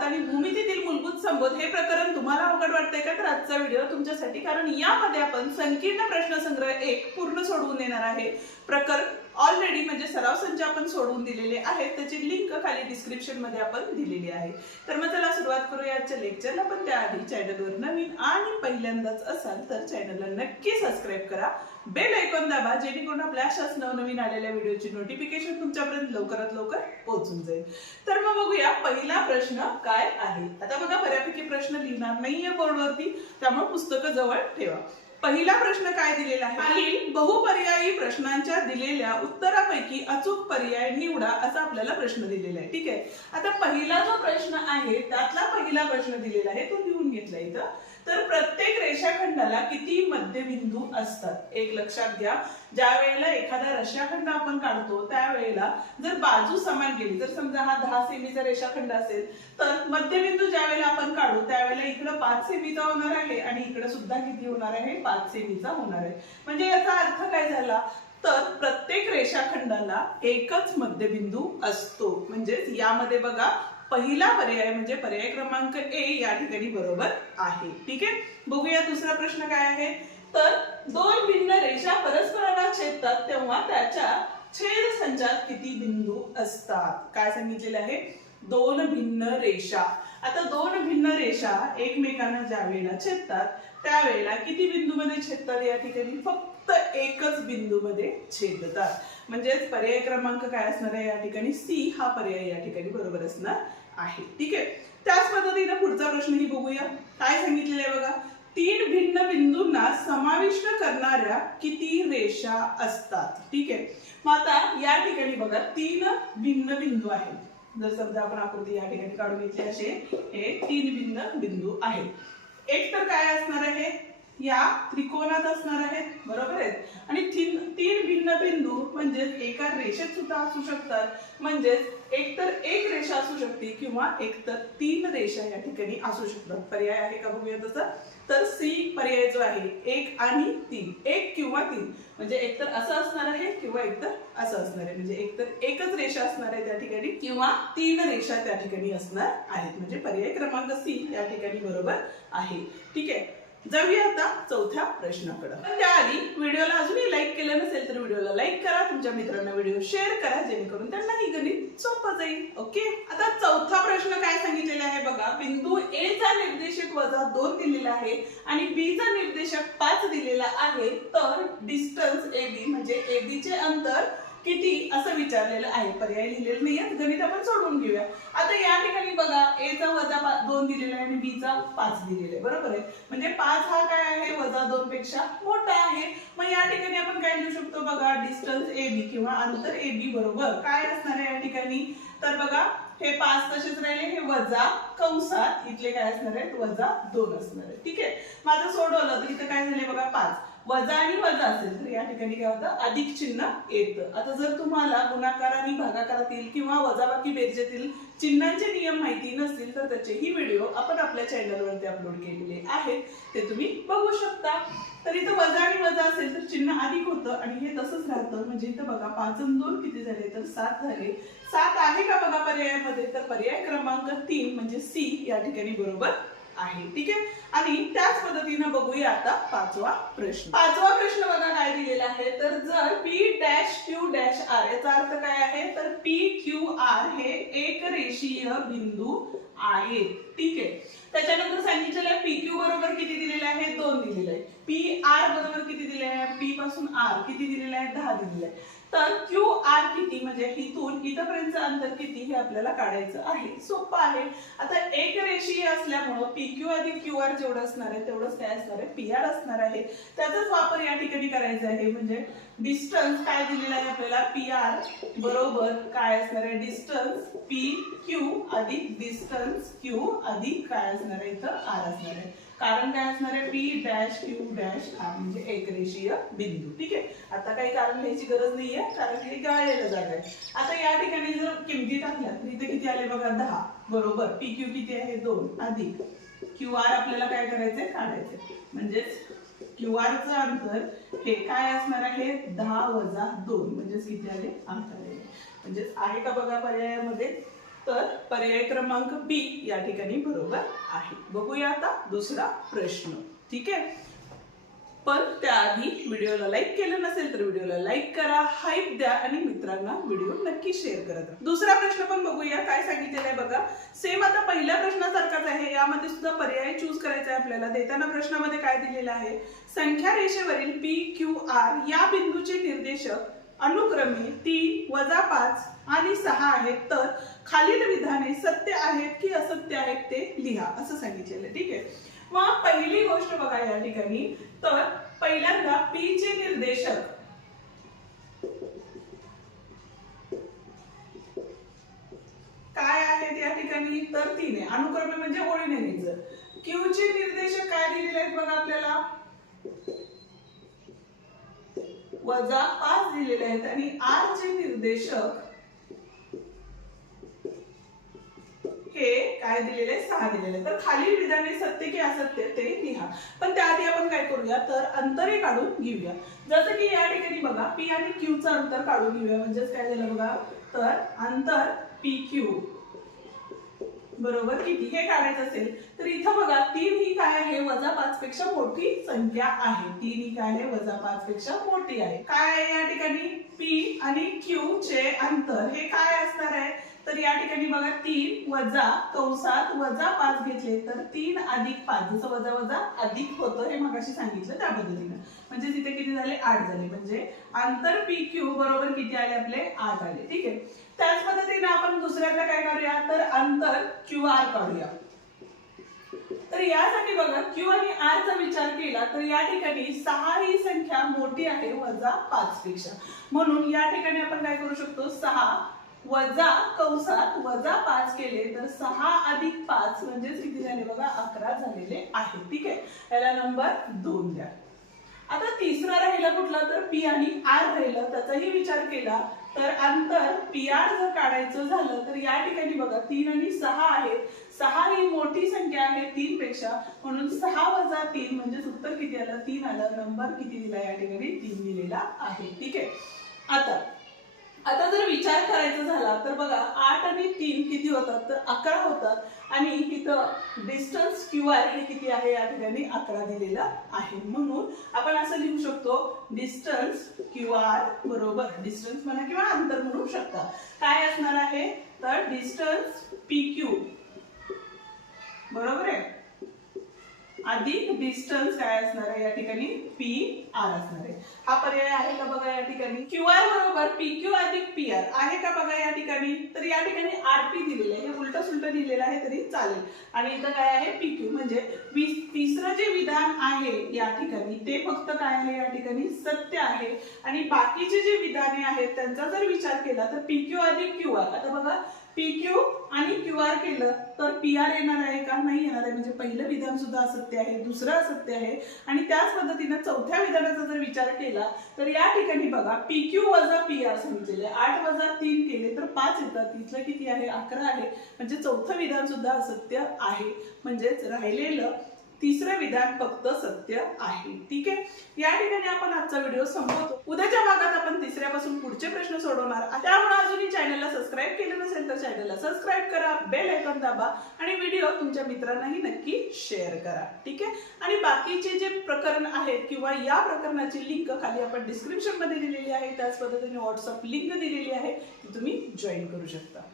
अर्थ आणि भूमितीतील मूलभूत संबोध हे प्रकरण तुम्हाला अवघड वाटतंय का? तर आजचा व्हिडिओ तुमच्यासाठी, कारण यामध्ये आपण संकीर्ण प्रश्नसंग्रह 1 पूर्ण सोडवून देणार आहे. प्रकरण ऑलरेडी म्हणजे सराव संच आपण सोडवून दिलेले आहेत, त्याची लिंक खाली डिस्क्रिप्शन मध्ये आपण दिलेली आहे. तर मग चला सुरुवात करूया आजच्या लेक्चरला. पण त्याआधी चॅनलवर नवीन आणि पहिल्यांदाच असाल तर चॅनलला नक्की सबस्क्राईब करा, बेल आयकॉन दाबा, जेणेकरून आपल्या अशाच नवनवीन आलेल्या व्हिडिओची नोटिफिकेशन तुमच्यापर्यंत लवकरात लवकर पोहोचून जाईल. तर मग बघूया पहिला प्रश्न काय आहे. आता बघा, बऱ्यापैकी प्रश्न लिहिणार नाहीये बोर्डवरती, त्यामुळे पुस्तकं जवळ ठेवा. पहिला प्रश्न काय दिलेला आहे? खालील बहुपर्यायी प्रश्नांच्या दिलेल्या उत्तरापैकी अचूक पर्याय निवडा, असा आपल्याला प्रश्न दिलेला आहे. ठीक आहे, आता पहिला जो प्रश्न आहे त्यातला पहिला प्रश्न दिलेला आहे तो लिहून घेतला इथं. तर प्रत्येक रेषाखंडाला किती मध्यबिंदू असतात? एक लक्षात घ्या, ज्या वेळेला एखादा रेषाखंड आपण काढतो त्यावेळेला जर बाजू समान केली, जर समजा हा 10 सेमीचा रेषाखंड असेल तर मध्यबिंदू ज्या वेळेला आपण काढू त्यावेळेला इकडे 5 सेमीचा होणार आहे आणि इकडे सुद्धा किती होणार आहे? 5 सेमीचा होणार आहे. म्हणजे याचा अर्थ काय झाला? तर प्रत्येक रेषाखंडाला एकच मध्यबिंदू असतो. म्हणजे यामध्ये बघा, पहिला पर्याय म्हणजे पर्याय क्रमांक ए या ठिकाणी बरोबर आहे. ठीक आहे, बघूया दुसरा प्रश्न काय आहे. तर दोन भिन्न रेषा परस्परांना छेदतात तेव्हा त्याच्या छेद संचात किती बिंदू असतात? काय सांगितलेले आहे? दोन भिन्न रेषा. आता दोन भिन्न रेषा एकमेकांना ज्या वेळेला छेदतात त्यावेळेला किती बिंदू मध्ये छेदतात? या ठिकाणी फक्त एकच बिंदू मध्ये छेदतात. म्हणजेच पर्याय क्रमांक काय असणार आहे? या ठिकाणी सी हा पर्याय या ठिकाणी बरोबर असणार आहे. ठीक आहे, त्याच पद्धतीने पुढचा प्रश्नही बघूया. काय सांगितलेलं आहे बघा, तीन भिन्न बिंदूंना समाविष्ट करणाऱ्या किती रेषा असतात? ठीक आहे, मग आता या ठिकाणी बघा तीन भिन्न बिंदू आहेत. जर समजा आपण आकृती या ठिकाणी काढून घेतली, असे हे तीन भिन्न बिंदू आहेत. एक तर काय असणार आहे? या त्रिकोणात असणार आहेत, बरोबर आहे. आणि तीन भिन्न बिंदू म्हणजे एका रेषेत सुद्धा असू शकतात. म्हणजेच एक तर एक रेषा असू शकते किंवा एक तर तीन रेषा या ठिकाणी असू शकतात. पर्याय आहे का बघूया तसं. तर सी पर्याय जो आहे, एक आणि तीन, एक किंवा तीन, म्हणजे एक तर असं असणार आहे किंवा एक तर असं असणार आहे. म्हणजे एक तर एकच रेषा असणार आहे त्या ठिकाणी किंवा तीन रेषा त्या ठिकाणी असणार आहेत. म्हणजे पर्याय क्रमांक सी या ठिकाणी बरोबर आहे. ठीक आहे, जाऊया आता चौथ्या प्रश्नाकडे. पण त्याआधी व्हिडिओला अजूनही लाईक केलं नसेल तर व्हिडिओला लाईक करा, तुमच्या मित्रांना व्हिडिओ शेअर करा, जेणेकरून त्यांनाही गणित सोपं जाईल. ओके, आता चौथा प्रश्न काय सांगितलेला आहे बघा. बिंदू ए चा निर्देशक -2 दिलेला आहे आणि बी चा निर्देशक 5 दिलेला आहे. तर डिस्टन्स ए बी म्हणजे ए बी चे अंतर किती असं विचारलेलं आहे. पर्याय लिहिलेले नाहीये, गणित आपण सोडवून घेऊया. आता या ठिकाणी बघा, ए चा -2 दिलेला आहे आणि बी चा 5 दिलेला आहे, बरोबर आहे. म्हणजे 5 हा काय आहे? -2 पेक्षा मोठा आहे. मग या ठिकाणी आपण काय लिहू शकतो बघा, डिस्टन्स ए बी किंवा अंतर ए बी बरोबर काय असणार आहे या ठिकाणी? तर बघा, हे 5 तसेच राहिले, हे वजा कंसात इथले काय असणार आहेत? -2 असणार आहे. ठीक आहे, माझं सोडवलं तर इथं काय झाले बघा, 5 वजा आणि वजा असेल तर या ठिकाणी काय होतं? अधिक चिन्ह येतं. आता जर तुम्हाला गुणाकार आणि भागाकारातील किंवा वजाबाकी बेरजेतील चिन्हांचे नियम माहिती नसतील तर त्याचेही व्हिडिओ आपण आपल्या चॅनलवरती अपलोड केलेले आहेत, ते तुम्ही बघू शकता. तर इथं वजा आणि वजा असेल तर चिन्ह अधिक होतं आणि हे तसंच राहतं. म्हणजे इथं बघा 5 आणि 2 किती झाले? तर 7 झाले. 7 आहे का बघा पर्यायामध्ये? तर पर्याय क्रमांक 3 म्हणजे सी या ठिकाणी बरोबर आहे. ठीक आहे, आणि त्याच पद्धतीने बघूया आता पाचवा प्रश्न. पाचवा प्रश्न बघा काय दिलेला आहे. तर जर P dash Q dash R, याचा अर्थ काय आहे? तर P Q R हे एक रेषीय बिंदू आहेत. ठीक आहे, त्याच्यानंतर सांगितलेलं आहे PQ बरोबर किती दिलेले आहे? 2 दिलेले आहे. PR बरोबर किती दिले आहे? P पासून R किती दिलेले आहे? 10 दिलेले आहे. तर QR किती म्हणजे इथून इथपर्यंतचं अंतर किती हे आपल्याला काढायचं आहे. सोपं आहे. आता एक रेषीय असल्यामुळं PQ अधिक QR जेवढं असणार आहे तेवढंच काय असणार आहे? PR असणार आहे. त्याचाच वापर या ठिकाणी करायचा आहे. म्हणजे डिस्टन्स काय दिलेला आहे आपल्याला? PR बरोबर काय असणार आहे? डिस्टन्स PQ अधिक डिस्टन्स Q अधिक काय असणार आहे? इथं R असणार आहे. कारण काय असणार आहे? P dash Q dash R म्हणजे एक रेषीय बिंदू. ठीक आहे, आता काही कारण लिहायची गरज नाहीये, कारण हे गाळलेलं जागा आहे. आता या ठिकाणी जर किमती टाकल्या तर इथे किती आले बघा? 10 बरोबर. PQ किती आहे? 2 अधिक QR आपल्याला काय करायचंय? काढायचंय. म्हणजेच QR चं अंतर हे काय असणार आहे? 10 - 2 म्हणजे किती आले? 8 आले. म्हणजेच आहे का बघा पर्यायामध्ये? तर पर्याय क्रमांक बी या ठिकाणी बरोबर आहे. बघूया आता दुसरा प्रश्न. ठीक आहे, पण त्याआधी व्हिडिओला लाईक केलं नसेल तर व्हिडिओला लाईक करा, हाईप द्या आणि मित्रांना व्हिडिओ नक्की शेअर करत राहा. दुसरा प्रश्न पण बघूया काय सांगितलेला आहे बघा. सेम आता पहिल्या प्रश्नासारखाच आहे, यामध्ये सुद्धा पर्याय चूज करायचा आहे आपल्याला. देताना प्रश्नामध्ये काय दिलेलं आहे, संख्या रेषेवरील पी क्यू आर या बिंदूचे निर्देशक अनुक्रमे 3, 5 आणि 6 आहेत, तर खालील विधाने सत्य आहेत की असत्य आहेत ते लिहा असं सांगितलेलं आहे. ठीक आहे, मग पहिली गोष्ट बघा या ठिकाणी, तर पहिल्यांदा पी चे निर्देशक काय आहेत या ठिकाणी, तर 3 आहे. अनुक्रमे म्हणजे ओळीने लिहायचं. क्यू चे निर्देशक काय दिलेले आहेत बघा आपल्याला, -5 दिलेले आहेत आणि आर चे निर्देशक हे काय दिलेले आहे, 6 दिलेले आहे. तर खालील विधाने सत्य की असत्य ते लिहा. पण त्याआधी आपण काय करूया, तर अंतरे काढून घेऊया. जसं की या ठिकाणी बघा पी आणि क्यू चं अंतर काढून घेऊया. म्हणजेच काय झालं बघा, तर अंतर पी क्यू बरोबर किती हे काढायचं असेल तर इथं बघा 3 ही काय आहे, -5 पेक्षा मोठी संख्या आहे. 3 ही काय आहे, -5 पेक्षा मोठी आहे. काय आहे या ठिकाणी, पी आणि क्यू चे अंतर हे काय असणार आहे, तर या ठिकाणी बघा 3 वजा कंसात -5 घेतले तर 3 + 5, जसं वजा वजा अधिक होतं हे मगाशी सांगितलं त्या पद्धतीने. म्हणजे तिथे किती झाले, 8 झाले. म्हणजे अंतर पी क्यू बरोबर किती आले आपले, 8 आले. ठीक आहे, त्याच पद्धतीने आपण दुसऱ्याला काय करूया, तर अंतर क्यू आर काढूया. तर यासाठी बघा क्यू आणि आर चा विचार केला तर या ठिकाणी 6 ही संख्या मोठी आहे -5 पेक्षा. म्हणून या ठिकाणी आपण काय करू शकतो, 6 वजा कंसात -5 केले तर 6 + 5 म्हणजे किती झाले बघा, 11 झालेले आहे. ठीक आहे, याला नंबर 2 द्या. आता तिसरा राहिला कुठला, तर पी आणि आर राहिलं. त्याचाही विचार केला तर अंतर पी आर जर काढायचं झालं तर या ठिकाणी बघा 3 आणि 6 आहे. 6 ही मोठी संख्या आहे 3 पेक्षा, म्हणून 6 वजा 3 म्हणजे उत्तर किती आलं, 3 आलं. नंबर किती दिला या ठिकाणी, 3 दिलेला आहे. ठीक आहे, आता जर विचार करायचा झाला तर बघा 8 आणि 3 किती होतात, तर 11 होतात. आणि इथं डिस्टन्स क्यू आर हे किती आहे, या ठिकाणी 11 दिलेला आहे. म्हणून आपण असं लिहू शकतो, डिस्टन्स क्यू आर बरोबर, डिस्टन्स म्हणा किंवा अंतर म्हणू शकता, काय असणार आहे, तर डिस्टन्स पी क्यू बरोबर आहे अधिक डिस्टन्स काय असणार आहे या ठिकाणी, पी आर असणार आहे. हा पर्याय आहे का बघा या ठिकाणी, क्यू आर बरोबर पी क्यू अधिक पी आर आहे का बघा या ठिकाणी. तर या ठिकाणी आर पी दिलेलं आहे, हे उलट सुलट दिलेलं आहे तरी चालेल. आणि इथं काय आहे, पी क्यू. म्हणजे तिसरं जे विधान आहे या ठिकाणी ते फक्त काय आहे या ठिकाणी, सत्य आहे. आणि बाकीचे जे विधाने आहेत त्यांचा जर विचार केला तर पी क्यू अधिक क्यू आर. आता बघा पी क्यू आणि क्यू आर केलं तर पी आर येणार आहे का, नाही येणार आहे. म्हणजे पहिलं विधान सुद्धा असत्य आहे, दुसरं असत्य आहे. आणि त्याच पद्धतीने चौथ्या विधानाचा जर विचार केला तर या ठिकाणी बघा पी क्यू वजा पी आर सांगितलेले, 8 वजा 3 केले तर 5 येतात. इथलं किती आहे, 11 आहे. म्हणजे चौथं विधान सुद्धा असत्य आहे. म्हणजेच राहिलेलं तिसरं विधान फक्त सत्य आहे. ठीक आहे, या ठिकाणी आपण आजचा व्हिडिओ संपवतो. उद्याच्या भागात आपण तिसऱ्यापासून पुढचे प्रश्न सोडवणार. त्यामुळे अजूनही चॅनलला सबस्क्राईब केलं नसेल तर चॅनलला सबस्क्राईब करा, बेल आयकॉन दाबा आणि व्हिडिओ तुमच्या मित्रांनाही नक्की शेअर करा. ठीक आहे, आणि बाकीचे जे प्रकरण आहेत किंवा या प्रकरणाची लिंक खाली आपण डिस्क्रिप्शन मध्ये दिलेली आहे. त्याच पद्धतीने व्हॉट्सअप लिंक दिलेली आहे, ती तुम्ही जॉईन करू शकता.